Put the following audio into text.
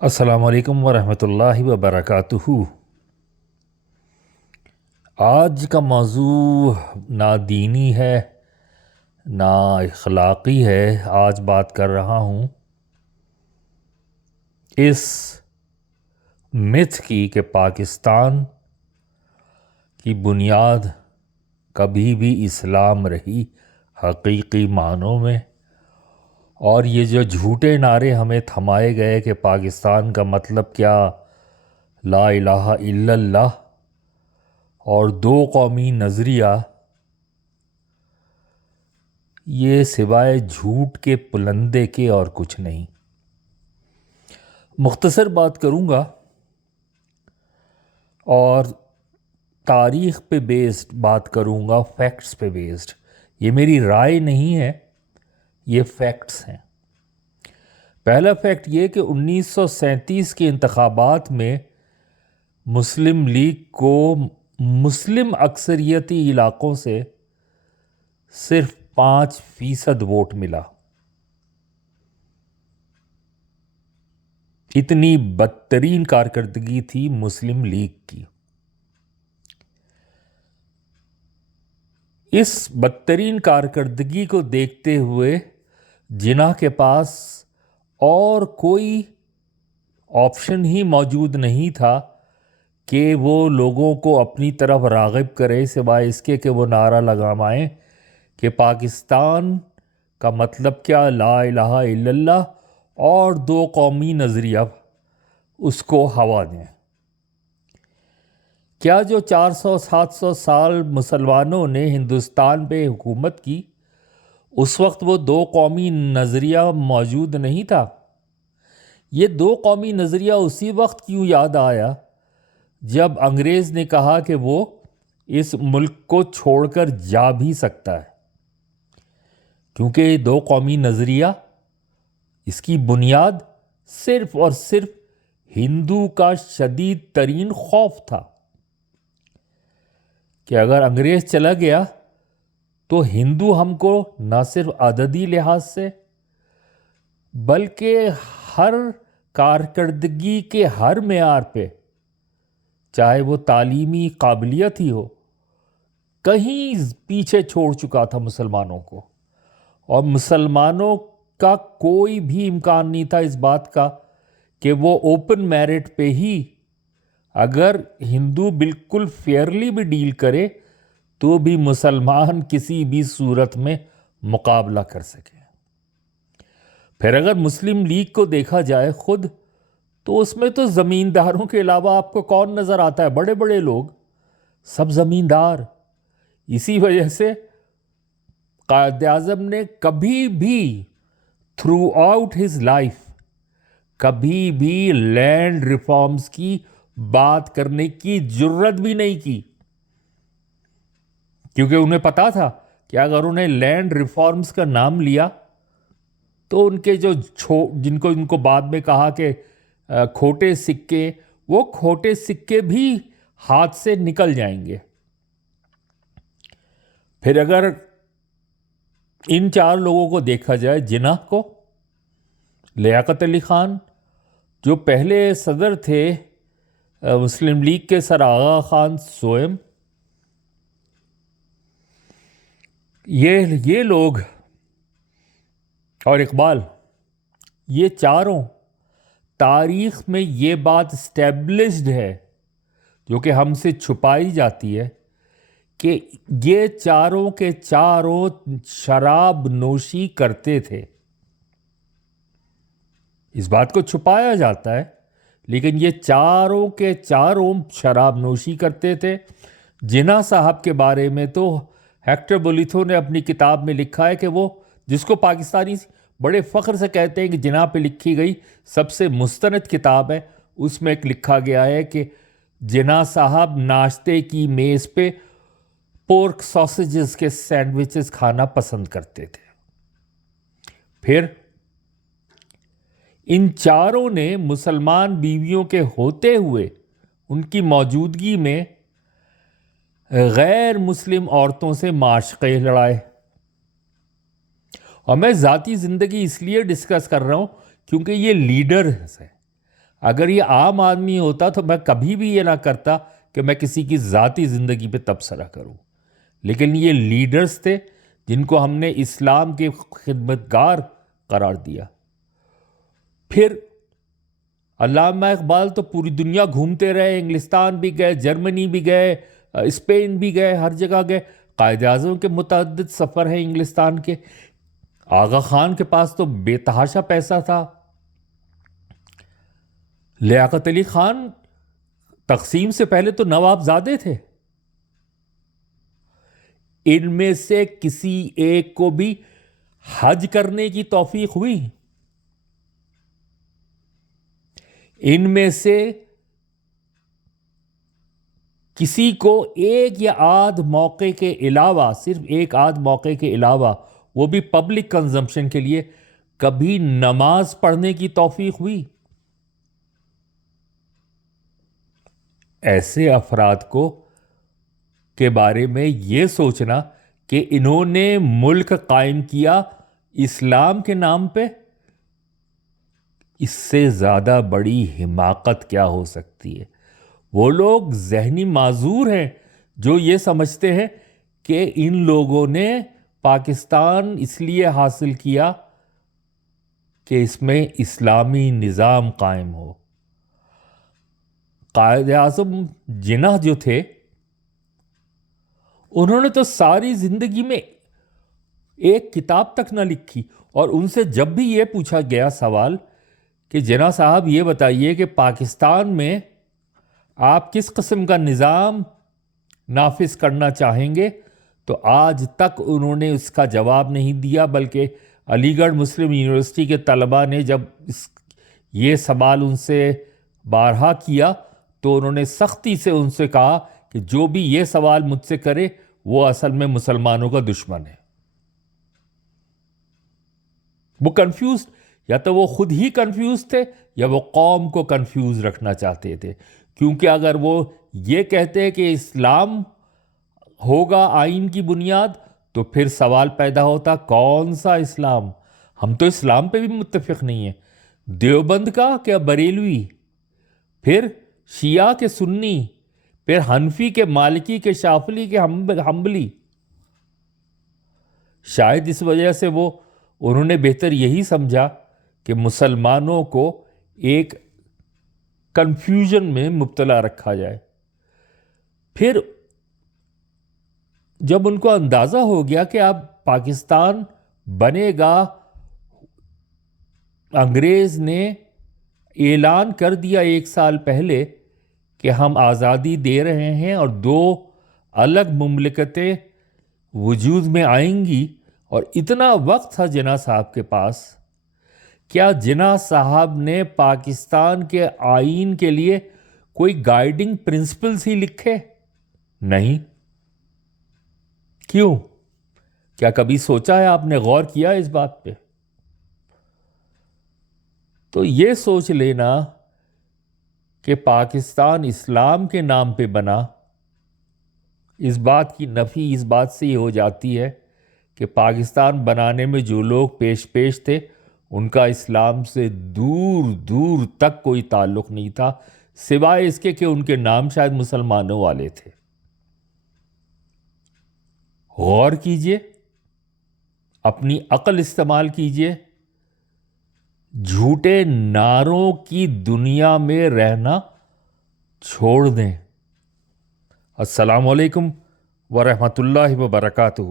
السلام علیکم ورحمۃ اللہ وبرکاتہ۔ آج کا موضوع نہ دینی ہے نہ اخلاقی ہے۔ آج بات کر رہا ہوں اس متھ کی کہ پاکستان کی بنیاد کبھی بھی اسلام رہی حقیقی معنوں میں، اور یہ جو جھوٹے نعرے ہمیں تھمائے گئے کہ پاکستان کا مطلب کیا لا الہ الا اللہ اور دو قومی نظریہ، یہ سوائے جھوٹ کے پلندے کے اور کچھ نہیں۔ مختصر بات کروں گا اور تاریخ پہ بیسڈ بات کروں گا، فیکٹس پہ بیسڈ۔ یہ میری رائے نہیں ہے، یہ فیکٹس ہیں۔ پہلا فیکٹ یہ کہ 1937 کے انتخابات میں مسلم لیگ کو مسلم اکثریتی علاقوں سے صرف 5% ووٹ ملا۔ اتنی بدترین کارکردگی تھی مسلم لیگ کی۔ اس بدترین کارکردگی کو دیکھتے ہوئے جناح کے پاس اور کوئی آپشن ہی موجود نہیں تھا کہ وہ لوگوں کو اپنی طرف راغب کرے، سوائے اس کے کہ وہ نعرہ لگائیں کہ پاکستان کا مطلب کیا لا الہ الا اللہ اور دو قومی نظریہ، اس کو ہوا دیں۔ کیا جو 400-700 سال مسلمانوں نے ہندوستان پہ حکومت کی، اس وقت وہ دو قومی نظریہ موجود نہیں تھا؟ یہ دو قومی نظریہ اسی وقت کیوں یاد آیا جب انگریز نے کہا کہ وہ اس ملک کو چھوڑ کر جا بھی سکتا ہے؟ کیونکہ یہ دو قومی نظریہ، اس کی بنیاد صرف اور صرف ہندو کا شدید ترین خوف تھا کہ اگر انگریز چلا گیا تو ہندو ہم کو نہ صرف عددی لحاظ سے بلکہ ہر کارکردگی کے ہر معیار پہ، چاہے وہ تعلیمی قابلیت ہی ہو، کہیں پیچھے چھوڑ چکا تھا مسلمانوں کو، اور مسلمانوں کا کوئی بھی امکان نہیں تھا اس بات کا کہ وہ اوپن میرٹ پہ ہی، اگر ہندو بالکل فیئرلی بھی ڈیل کرے تو بھی مسلمان کسی بھی صورت میں مقابلہ کر سکے۔ پھر اگر مسلم لیگ کو دیکھا جائے خود، تو اس میں تو زمینداروں کے علاوہ آپ کو کون نظر آتا ہے؟ بڑے بڑے لوگ، سب زمیندار۔ اسی وجہ سے قائد اعظم نے کبھی بھی تھرو آؤٹ ہز لائف کبھی بھی لینڈ ریفارمز کی بات کرنے کی جرت بھی نہیں کی، کیونکہ انہیں پتا تھا کہ اگر انہیں لینڈ ریفارمز کا نام لیا تو ان کے جو جن کو بعد میں کہا کہ کھوٹے سکے، وہ کھوٹے سکے بھی ہاتھ سے نکل جائیں گے۔ پھر اگر ان چار لوگوں کو دیکھا جائے، جناح کو، لیاقت علی خان جو پہلے صدر تھے مسلم لیگ کے، سر آغا خان سوئم، یہ لوگ، اور اقبال، یہ چاروں، تاریخ میں یہ بات اسٹیبلشڈ ہے جو کہ ہم سے چھپائی جاتی ہے کہ یہ چاروں کے چاروں شراب نوشی کرتے تھے۔ اس بات کو چھپایا جاتا ہے، لیکن یہ چاروں کے چاروں شراب نوشی کرتے تھے۔ جناح صاحب کے بارے میں تو ہیکٹر بولیتھو نے اپنی کتاب میں لکھا ہے کہ وہ، جس کو پاکستانی بڑے فخر سے کہتے ہیں کہ جناح پہ لکھی گئی سب سے مستند کتاب ہے، اس میں ایک لکھا گیا ہے کہ جناح صاحب ناشتے کی میز پہ پورک ساسیجز کے سینڈوچز کھانا پسند کرتے تھے۔ پھر ان چاروں نے مسلمان بیویوں کے ہوتے ہوئے ان کی موجودگی میں غیر مسلم عورتوں سے معاشقے لڑائے۔ اور میں ذاتی زندگی اس لیے ڈسکس کر رہا ہوں کیونکہ یہ لیڈرز ہیں۔ اگر یہ عام آدمی ہوتا تو میں کبھی بھی یہ نہ کرتا کہ میں کسی کی ذاتی زندگی پہ تبصرہ کروں، لیکن یہ لیڈرز تھے جن کو ہم نے اسلام کے خدمتگار قرار دیا۔ پھر علامہ اقبال تو پوری دنیا گھومتے رہے، انگلستان بھی گئے، جرمنی بھی گئے، اسپین بھی گئے، ہر جگہ گئے۔ قائد اعظم کے متعدد سفر ہیں انگلستان کے۔ آغا خان کے پاس تو بے تحاشا پیسہ تھا۔ لیاقت علی خان تقسیم سے پہلے تو نواب زادے تھے۔ ان میں سے کسی ایک کو بھی حج کرنے کی توفیق ہوئی؟ ان میں سے کسی کو ایک یا آدھ موقع کے علاوہ، صرف ایک آدھ موقع کے علاوہ، وہ بھی پبلک کنزمپشن کے لیے، کبھی نماز پڑھنے کی توفیق ہوئی؟ ایسے افراد کو کے بارے میں یہ سوچنا کہ انہوں نے ملک قائم کیا اسلام کے نام پہ، اس سے زیادہ بڑی حماقت کیا ہو سکتی ہے؟ وہ لوگ ذہنی معذور ہیں جو یہ سمجھتے ہیں کہ ان لوگوں نے پاکستان اس لیے حاصل کیا کہ اس میں اسلامی نظام قائم ہو۔ قائد اعظم جناح جو تھے، انہوں نے تو ساری زندگی میں ایک کتاب تک نہ لکھی، اور ان سے جب بھی یہ پوچھا گیا سوال کہ جناح صاحب یہ بتائیے کہ پاکستان میں آپ کس قسم کا نظام نافذ کرنا چاہیں گے، تو آج تک انہوں نے اس کا جواب نہیں دیا، بلکہ علی گڑھ مسلم یونیورسٹی کے طلباء نے جب یہ سوال ان سے بارہا کیا تو انہوں نے سختی سے ان سے کہا کہ جو بھی یہ سوال مجھ سے کرے وہ اصل میں مسلمانوں کا دشمن ہے۔ وہ کنفیوز، یا تو وہ خود ہی کنفیوز تھے یا وہ قوم کو کنفیوز رکھنا چاہتے تھے، کیونکہ اگر وہ یہ کہتے کہ اسلام ہوگا آئین کی بنیاد، تو پھر سوال پیدا ہوتا کون سا اسلام؟ ہم تو اسلام پہ بھی متفق نہیں ہیں، دیوبند کا کہ بریلوی، پھر شیعہ کے سنی، پھر حنفی کے مالکی کے شافعی کے حنبلی۔ شاید اس وجہ سے انہوں نے بہتر یہی سمجھا کہ مسلمانوں کو ایک کنفیوژن میں مبتلا رکھا جائے۔ پھر جب ان کو اندازہ ہو گیا کہ اب پاکستان بنے گا، انگریز نے اعلان کر دیا 1 سال پہلے کہ ہم آزادی دے رہے ہیں اور 2 الگ مملکتیں وجود میں آئیں گی، اور اتنا وقت تھا جناح صاحب کے پاس، کیا جناح صاحب نے پاکستان کے آئین کے لیے کوئی گائیڈنگ پرنسپلز ہی لکھے؟ نہیں۔ کیوں؟ کیا کبھی سوچا ہے آپ نے، غور کیا اس بات پہ؟ تو یہ سوچ لینا کہ پاکستان اسلام کے نام پہ بنا، اس بات کی نفی اس بات سے ہی ہو جاتی ہے کہ پاکستان بنانے میں جو لوگ پیش تھے ان کا اسلام سے دور دور تک کوئی تعلق نہیں تھا، سوائے اس کے کہ ان کے نام شاید مسلمانوں والے تھے۔ غور کیجئے، اپنی عقل استعمال کیجئے، جھوٹے نعروں کی دنیا میں رہنا چھوڑ دیں۔ السلام علیکم ورحمۃ اللہ وبرکاتہ۔